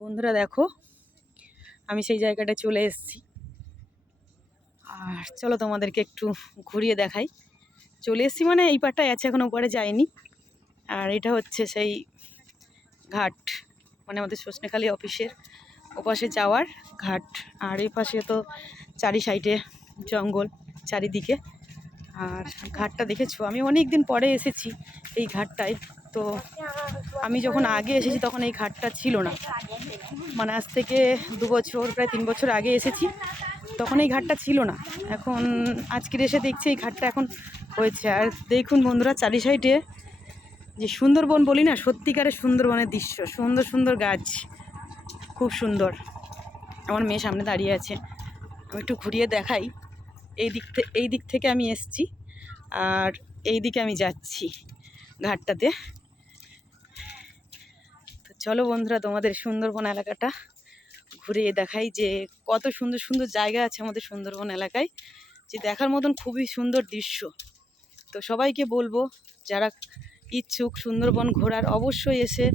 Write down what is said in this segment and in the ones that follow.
বন্ধুরা দেখো, আমি সেই জায়গাটা চলে এসেছি। আর চলো তোমাদেরকে একটু ঘুরিয়ে দেখাই। চলে এসেছি মানে এই পাটটায় আছে, এখনো উপরে যায়নি। আর এটা হচ্ছে সেই ঘাট, মানে আমাদের সজনেখালি অফিসের ওপাশে যাওয়ার ঘাট। আর এই পাশে তো চারি সাইডে জঙ্গল চারিদিকে। আর ঘাটটা দেখেছো, আমি অনেক দিন পরে এসেছি এই ঘাটটায়। তো আমি যখন আগে এসেছি তখন এই ঘাটটা ছিল না, মানে আজ থেকে 2 বছর প্রায় 3 বছর আগে এসেছি, তখন এই ঘাটটা ছিল না। এখন আজকের এসে দেখছি এই ঘাটটা এখন হয়েছে। আর দেখুন বন্ধুরা, চারি সাইডে যে সুন্দরবন বলি না, সত্যিকারের সুন্দরবনের দৃশ্য, সুন্দর সুন্দর গাছ, খুব সুন্দর। আমার মেয়ে সামনে দাঁড়িয়ে আছে, আমি একটু ঘুরিয়ে দেখাই। এই দিক থেকে আমি এসছি, আর এই দিকে আমি যাচ্ছি ঘাটটাতে। তো চলো বন্ধুরা, তোমাদের সুন্দরবন এলাকাটা ঘুরিয়ে দেখাই যে কত সুন্দর সুন্দর জায়গা আছে আমাদের সুন্দরবন এলাকায়, যে দেখার মতন খুবই সুন্দর দৃশ্য। তো সবাইকে বলবো, যারা ইচ্ছুক সুন্দরবন ঘোরার, অবশ্যই এসে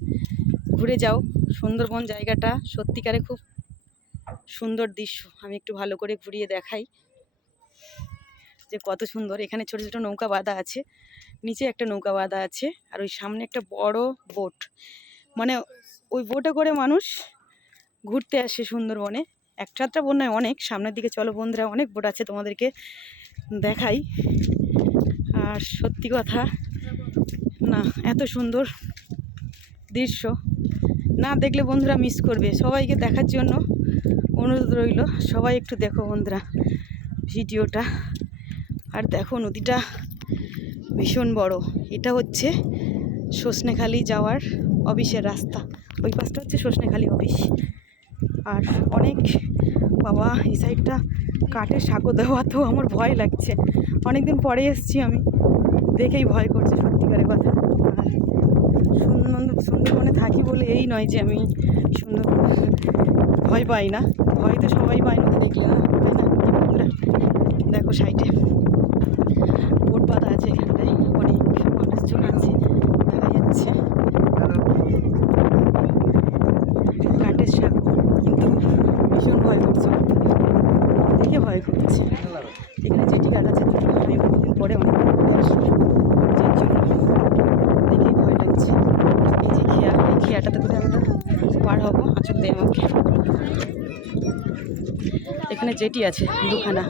ঘুরে যাও। সুন্দরবন জায়গাটা সত্যিকারে খুব সুন্দর দৃশ্য। আমি একটু ভালো করে ঘুরিয়ে দেখাই যে কত সুন্দর। এখানে ছোট ছোট নৌকা বাঁধা আছে, নিচে একটা নৌকা বাঁধা আছে, আর ওই সামনে একটা বড় বোট, মানে ওই বোটে করে মানুষ ঘুরতে আসে সুন্দরবনে। একটা বোট নয়, অনেক। সামনের দিকে চলো বন্ধুরা, অনেক বোট আছে, তোমাদেরকে দেখাই। আর সত্যি কথা না, এত সুন্দর দৃশ্য না দেখলে বন্ধুরা মিস করবে। সবাইকে দেখার জন্য অনুরোধ রইল, সবাই একটু দেখো বন্ধুরা ভিডিওটা। আর দেখো নদীটা ভীষণ বড়। এটা হচ্ছে সজনেখালি যাওয়ার অফিসের রাস্তা, ওই পাশটা হচ্ছে সজনেখালি অফিস। আর অনেক, বাবা এই সাইডটা কাঠের সাঁকো দেওয়া, তো আমার ভয় লাগছে। অনেকদিন পরে এসেছি আমি, দেখেই ভয় করছে সত্যিকারের কথা। আর সুন্দরবনে থাকি বলে এই নয় যে আমি সুন্দরবন ভয় পাই না, ভয় তো সবাই পায় নদী দেখলে না, তাই না বন্ধুরা? দেখো সাইডে বোট বাঁধা আছে, এখানটায় অনেক মানুষজন আছে, দেখা যাচ্ছে কাঠের সাঁকো। কিন্তু ভীষণ ভয় করছে, দেখে ভয় করছে। এখানে জেটি ঘাট আছে, আমি বহুদিন পরে অনেকদিন পরে আসছি, যার জন্য দেখেই ভয় লাগছে। এই যে খেয়া, এই খেয়াটাতে করে আমরা পার হবো, আঁচল দেয় আমাকে। এখানে জেটি আছে দুখানা,